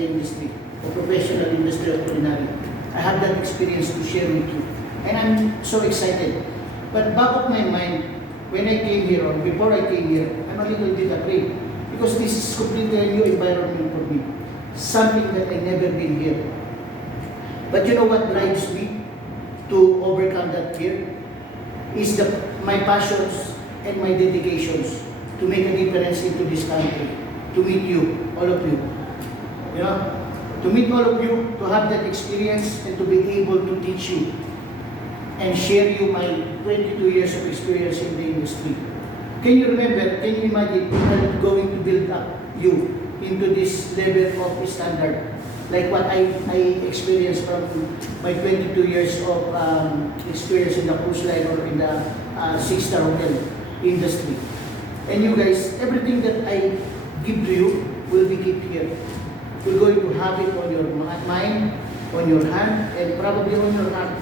the industry, the professional industry of culinary. I have that experience to share with you. And I'm so excited. But back of my mind, when I came here, or before I came here, I'm a little bit afraid. Because this is completely a new environment for me. Something that I've never been here. But you know what drives me to overcome that fear? Is my passions and my dedications to make a difference into this country. To meet you, all of you. You know? To meet all of you, to have that experience, and to be able to teach you and share you my 22 years of experience in the industry. Can you remember, can you imagine if I'm going to build up you into this level of standard, like what I experienced from my 22 years of experience in the cruise line or in the 6-star hotel industry. And you guys, everything that I give to you will be kept here. You're going to have it on your mind, on your hand, and probably on your heart.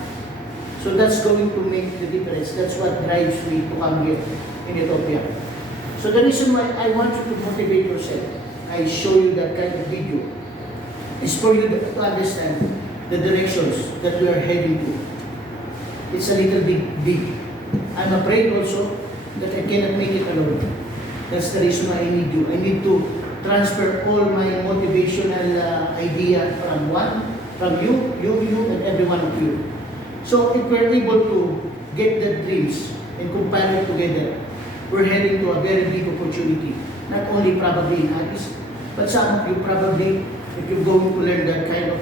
So that's going to make the difference. That's what drives me to come here in Ethiopia. So the reason why I want you to motivate yourself, I show you that kind of video, is for you to understand the directions that we are heading to. It's a little bit big. I'm afraid also that I cannot make it alone. That's the reason why I need you. I need to transfer all my motivational idea from you, and every one of you. So if we're able to get the dreams and combine it together, we're heading to a very big opportunity. Not only probably in Addis, but some of you probably, if you're going to learn that kind of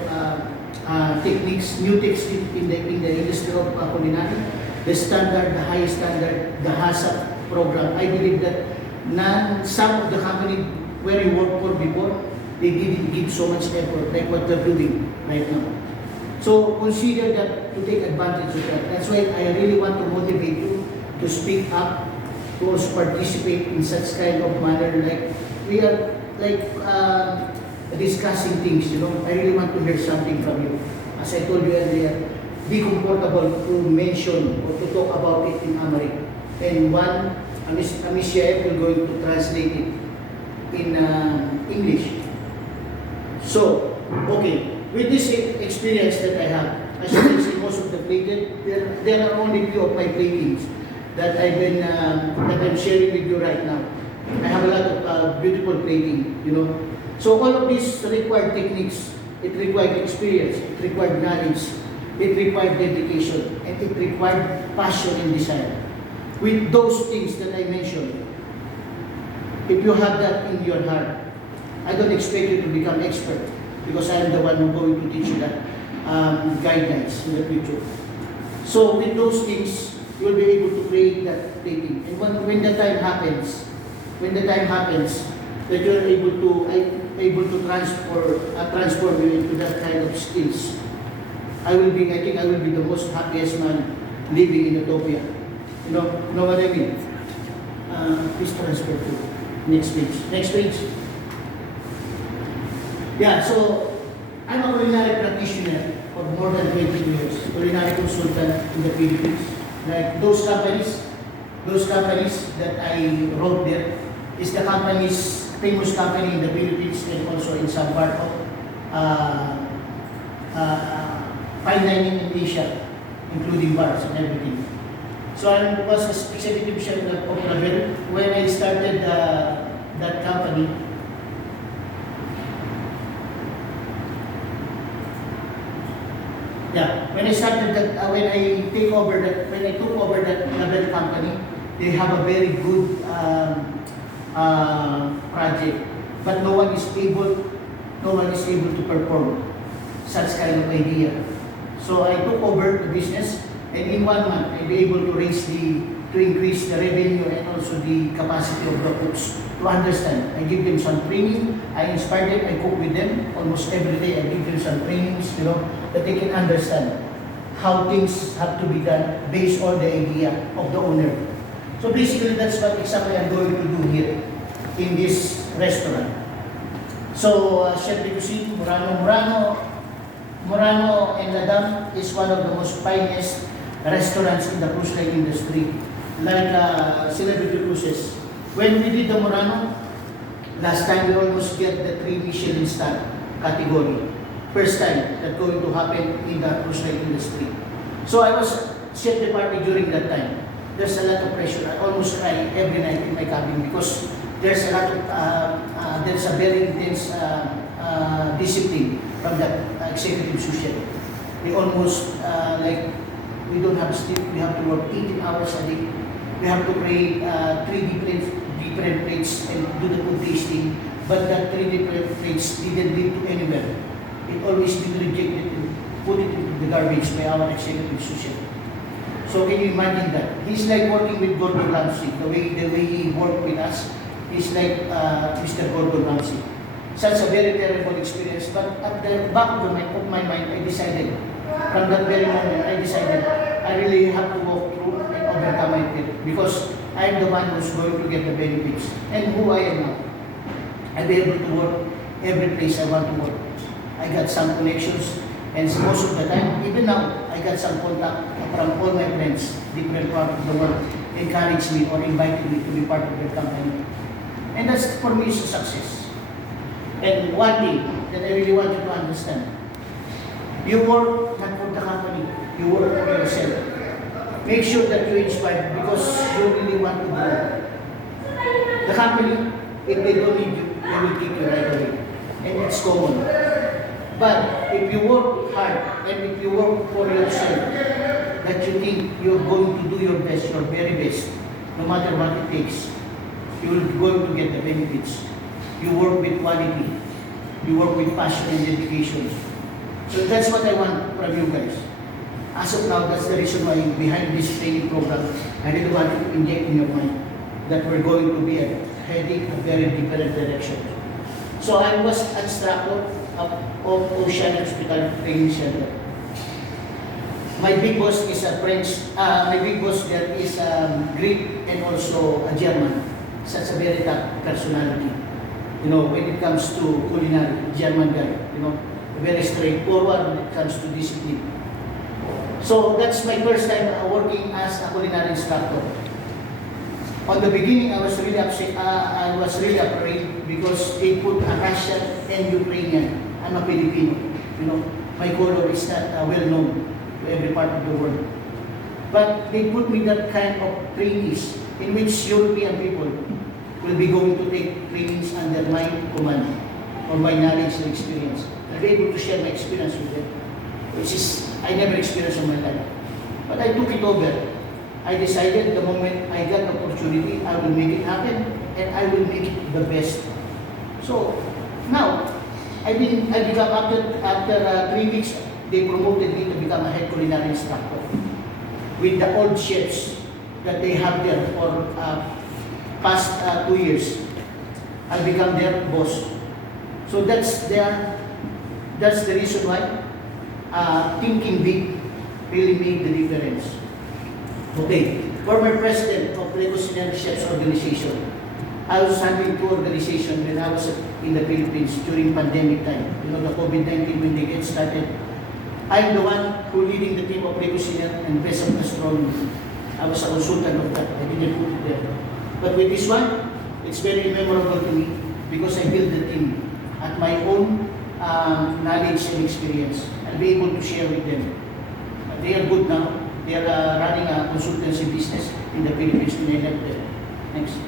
techniques, new techniques in the industry of culinary, the standard, the highest standard, the HACCP program. I believe that some of the company where you worked for before, they didn't give so much effort like what they're doing right now. So consider that to take advantage of that. That's why I really want to motivate you to speak up, to also participate in such kind of manner. Like we are discussing things, you know. I really want to hear something from you. As I told you earlier, be comfortable to mention or to talk about it in Amharic. And Amicia will going to translate it in English. So, okay, with this experience that I have, as you can see, most of the plated, there are only few of my platings that I'm sharing with you right now. I have a lot of beautiful plating, you know. So all of these required techniques, it required experience, it required knowledge, it required dedication, and it required passion and desire. With those things that I mentioned, if you have that in your heart, I don't expect you to become expert because I am the one who's going to teach you that guidelines in the future. So with those things, you will be able to create that plating. And when the time happens, that you are able to transform you into that kind of skills, I think I will be the most happiest man living in Ethiopia. You know what I mean? Please transfer to next page. Next page. Yeah, so I'm a culinary practitioner for more than 20 years, culinary consultant in the Philippines. Like those companies that I wrote there is the famous company in the Philippines and also in some part of fine dining in Asia, including bars and everything. So I was executive chef of Ravel. When I started that company, when I took over that Ravel company, they have a very good project, but no one is able to perform such kind of idea. So I took over the business, and in 1 month, I'll be able to increase the revenue and also the capacity of the cooks to understand. I give them some training, I inspire them, I cook with them almost every day. I give them some trainings, you know, that they can understand how things have to be done based on the idea of the owner. So basically, that's what exactly I'm going to do here in this restaurant. So, Chef de Cuisine, Murano and Ladam is one of the most finest restaurants in the cruise line industry, like Celebrity Cruises. When we did the Murano, last time we almost get the 3 Michelin star. category. First time that going to happen in the cruise line industry. So I was chef de party during that time. There's a lot of pressure. I almost cry every night in my cabin because there's a lot of there's a very intense discipline from the executive sous chef. We almost like we don't have sleep. We have to work 18 hours a day. We have to create three different plates and do the food tasting. But that three different plates didn't lead to anywhere. It always been rejected and put it into the garbage by our executive sous chef. So can you imagine that? He's like working with Gordon Ramsay. The way he worked with us is like Mr. Gordon Ramsay. Such a very terrible experience. But at the back of my mind, I decided, from that very moment, I decided I really have to walk through and overcome my fear because I am the one who's going to get the benefits. And who I am now. I'll be able to work every place I want to work. I got some connections, and most of the time, even now, I got some contact from all my friends, different parts of the world, encourage me or invited me to be part of their company. And that's, for me, is a success. And one thing that I really want you to understand, you work not for the company, you work for yourself. Make sure that you inspire because you really want to grow. The company, if they don't need you, they will kick you right away. And it's common. But if you work hard and if you work for yourself, that you think you're going to do your best, your very best, no matter what it takes, you will be going to get the benefits. You work with quality. You work with passion and dedication. So that's what I want from you guys. As of now, that's the reason why behind this training program, I really want you to inject in your mind that we're going to be heading a very different direction. So I was instructor of Ocean Hospital Training Center. My big boss is a French, my big boss there is Greek and also a German. Such a very tough personality. You know, when it comes to culinary, German guy, you know, very straightforward when it comes to discipline. So that's my first time working as a culinary instructor. On the beginning, I was really upset. I was really afraid because they put a Russian and Ukrainian. I'm a Filipino. You know, my color is not well known to every part of the world. But they put me that kind of trainees in which European people will be going to take trainings under my command or my knowledge and experience. I'll be able to share my experience with them, which is I never experienced in my life. But I took it over. I decided the moment I got the opportunity, I will make it happen and I will make it the best. So now, I become after 3 weeks, they promoted me to become a head culinary instructor with the old chefs that they have there for past 2 years. I become their boss. So that's the reason why thinking big really made the difference. Okay, former president of Le Cucinero Chefs Organization. I was handling 2 organizations when I was in the Philippines during pandemic time. You know, the COVID-19 when they get started. I'm the one who leading the team of Le Cucinero and Best of Gastronomy. I was a consultant of that. I didn't put it there. But with this one, it's very memorable to me because I built the team at my own knowledge and experience. I'll be able to share with them. They are good now. They are running a consultancy business in the Philippines and I help them. Next.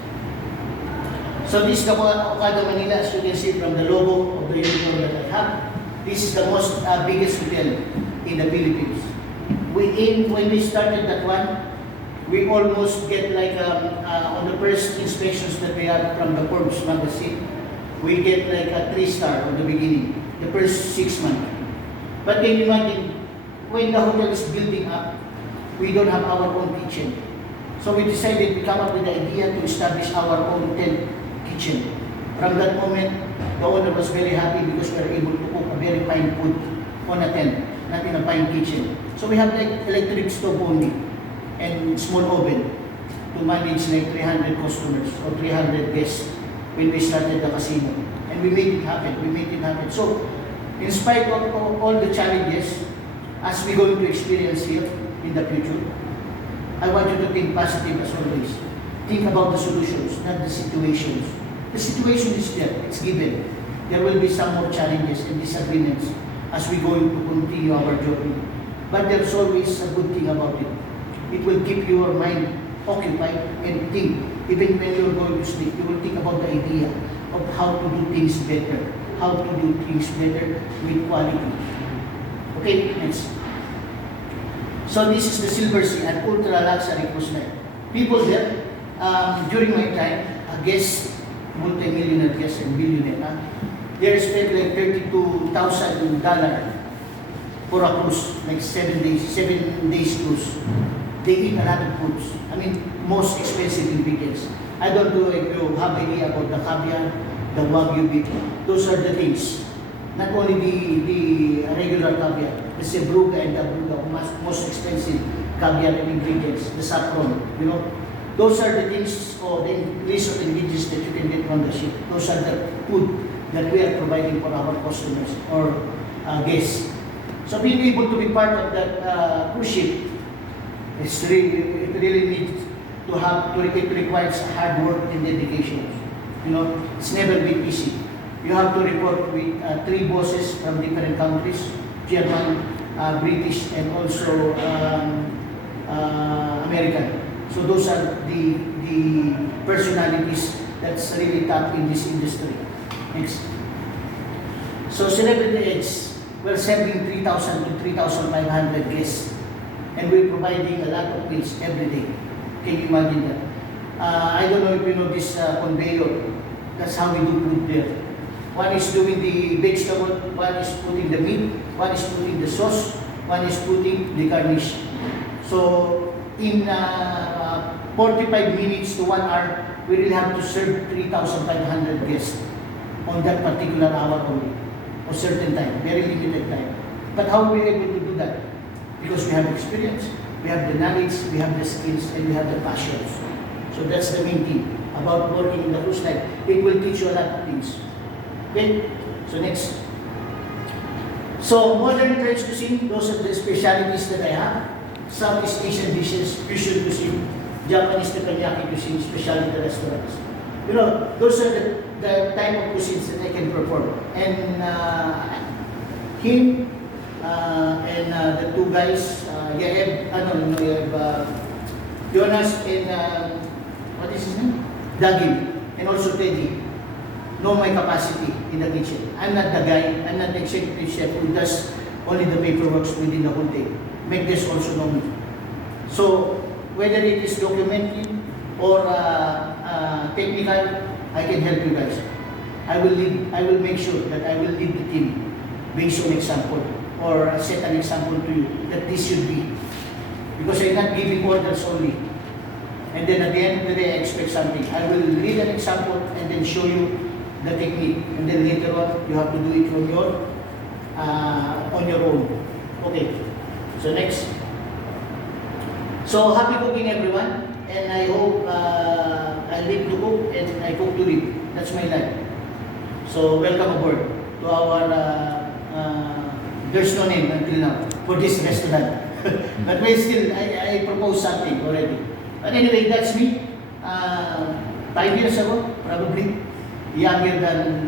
So this is the Ocado Manila, as you can see from the logo of the uniform that I have. This is the most biggest hotel in the Philippines. When we started that one, we almost get like on the first inspections that we had from the Forbes magazine, we get like a 3-star on the beginning, the first 6 months. But then imagine, when the hotel is building up, we don't have our own kitchen. So we decided to come up with the idea to establish our own tent kitchen. From that moment, the owner was very happy because we were able to cook a very fine food on a tent, not in a fine kitchen. So we have like electric stove only and small oven to manage like 300 customers or 300 guests when we started the casino. And we made it happen. So in spite of all the challenges, as we're going to experience here in the future, I want you to think positive as always. Think about the solutions, not the situations. The situation is there, it's given. There will be some more challenges and disagreements as we go to continue our journey. But there's always a good thing about it. It will keep your mind occupied and think. Even when you're going to sleep, you will think about the idea of how to do things better, how to do things better with quality. Okay, next. So this is the Silver Sea, an ultra-luxury cruise line. People there, during my time, guests, multi-millionaire guests and billionaire, they spent like $32,000 for a cruise, like 7 days cruise. They eat a lot of foods. I mean, most expensive ingredients. I don't know if you have idea about the caviar, the wagyu beef. Those are the things. Not only the regular caviar, the sebruga and the bruga, most expensive caviar and ingredients, the saffron, you know. Those are the things or the list of ingredients that you can get on the ship. Those are the food that we are providing for our customers or guests. So being able to be part of that cruise ship, it really needs to have, it requires hard work and dedication. You know, it's never been easy. You have to report with 3 bosses from different countries, German, British, and also American. So those are the personalities that's really top in this industry. Next. So Celebrity Edge, we're serving 3,000 to 3,500 guests, and we're providing a lot of meals every day. Can you imagine that? I don't know if you know this conveyor. That's how we do food there. One is doing the vegetable, one is putting the meat, one is putting the sauce, one is putting the garnish. So in 45 minutes to 1 hour, we will have to serve 3,500 guests on that particular hour only, or certain time, very limited time. But how are we able to do that? Because we have experience, we have the knowledge, we have the skills, and we have the passions. So that's the main thing about working in the cruise line. It will teach you a lot of things. Okay, so next. So modern French cuisine, those are the specialties that I have. Southeast Asian dishes, fusion cuisine, Japanese teppanyaki cuisine, specialty restaurants. You know, those are the type of cuisines that I can perform. And him and the 2 guys, Jonas and what is his name? Dagim, and also Teddy, know my capacity in the kitchen. I'm not the guy, I'm not the executive chef who does only the paperwork within the whole day. Make this also know me. So, whether it is documenting or technical, I can help you guys. I will make sure that I will lead the team based on example or set an example to you that this should be. Because I'm not giving orders only. And then at the end of the day, I expect something. I will lead an example and then show you the technique. And then later on, you have to do it on your own. Okay. So next. So happy cooking, everyone. And I hope I live to cook and I cook to live. That's my life. So welcome aboard to our, there's no name until now for this restaurant. But still, I propose something already. But anyway, that's me. 5 years ago, probably younger than